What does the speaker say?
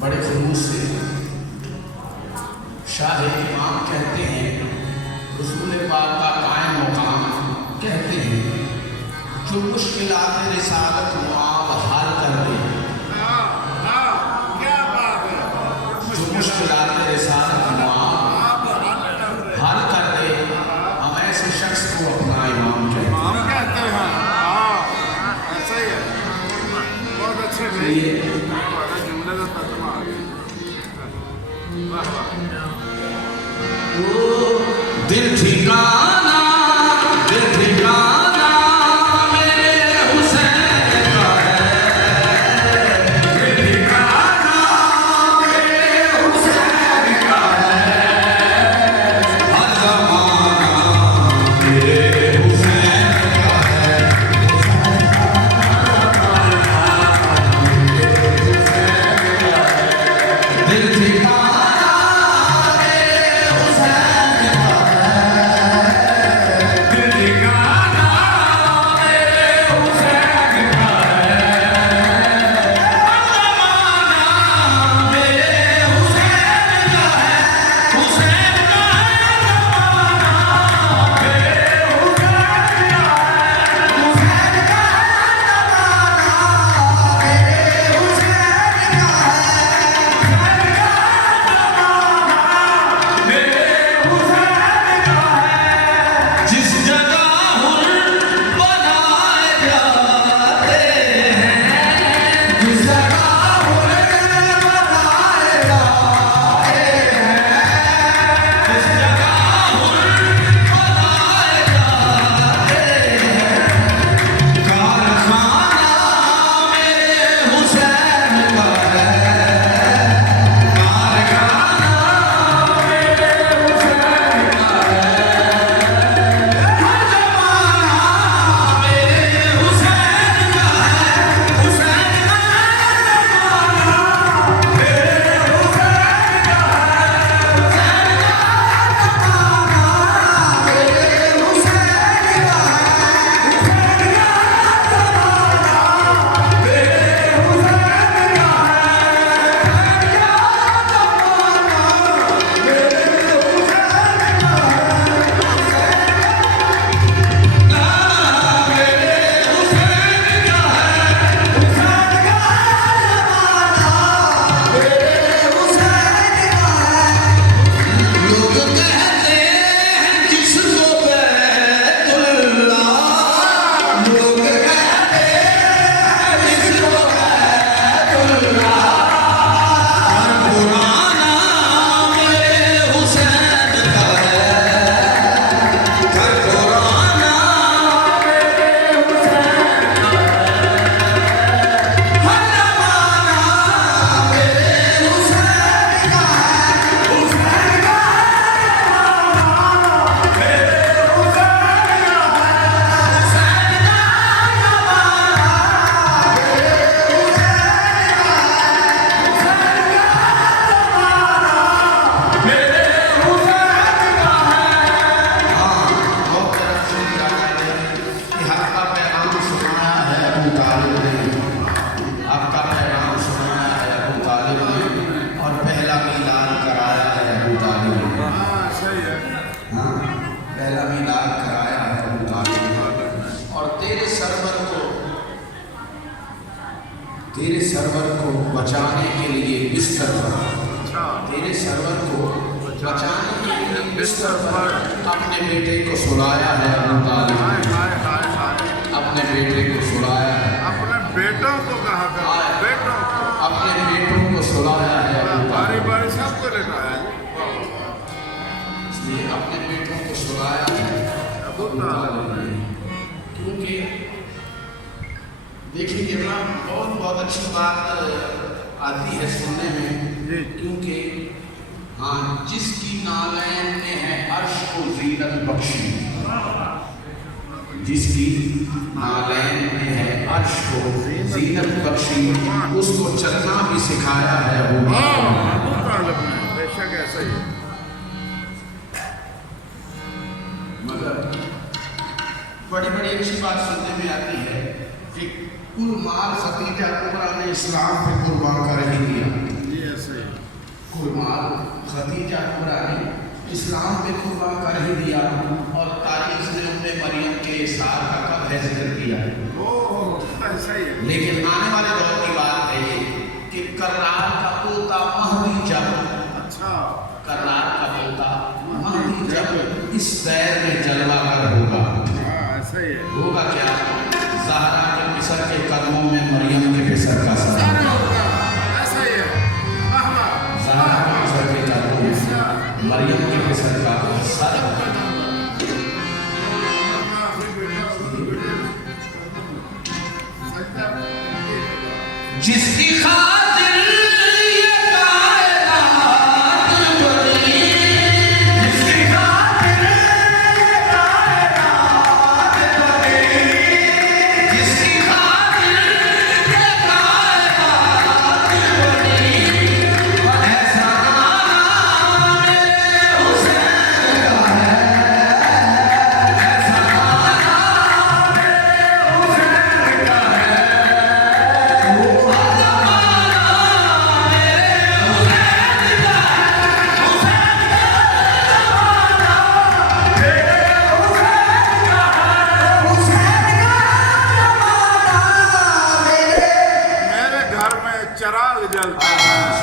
बड़े खुलूस से शाह इमाम कहते हैं, रसूल पाक का कायम मुकाम कहते हैं, जो मुश्किलात रिसालत मुआब हाल कर दे, क्या बात है, जो मुश्किलात रिसालत मुआब हाल कर दे, हम ऐसे शख्स को अपना इमाम कहते हैं। हम कहते हैं। हाँ, ऐसा ही है। बहुत अच्छे भाई, तुम्हारा जुमले का तर्जुमा आ गया। वाह वाह। दिल ठिकाना, दिल ठिकाना मेरे हुसैन का है, दिल ठिकाना मेरे हुसैन का है, हर ज़माना मेरे हुसैन का है, दिल ठिकाना तेरे सरवर को बचाने के लिए बिस्तर पर, तेरे सरवर को बचाने के लिए बिस्तर पर अपने बेटे को सुलाया है अबू तालिब, अपने बेटे को सुलाया है, अपने बेटों को कहा था, बेटों को, अपने बेटों को सुलाया है अबू तालिब, बारी सबको लेना है, इसलिए अपने बेटों को सुलाया है अबू तालिब ने। क्योंकि देखिए ना, बहुत अच्छी बात आती है सुनने में, क्योंकि हाँ, जिसकी नालैन में है अर्श को ज़ीनत बख्शी, जिसकी नालैन में है अर्श को ज़ीनत बख्शी, उसको चलना भी सिखाया है अबू तालिब ने। बेशक ऐसा ही। मगर बड़ी बड़ी अच्छी बात सुनने में आती है कि कुल माल खदीजा कुबरा ने इस्लाम पे कुर्बान कर ही दिया। करनाल का पोता महदी जब, अच्छा करनाल का पोता महदी जब इस दौर में जलवागर होगा। हाँ ऐसा ही है। होगा क्या? ज़हरा के मिस्र के कदमों में मरियम के मिस्र का सर, सारा होगा ऐसा ही है। वाह वाह। ज़हरा के मिस्र के कदमों में मरियम के मिस्र का सर। जिसकी खातिर ये कायनात बनी, जिसकी खातिर ये कायनात बनी, जिसकी खातिर ये कायनात बनी, ऐसा नाम मेरे हुसैन का है, ऐसा नाम मेरे हुसैन का है। मेरे घर में चिराग जलता है।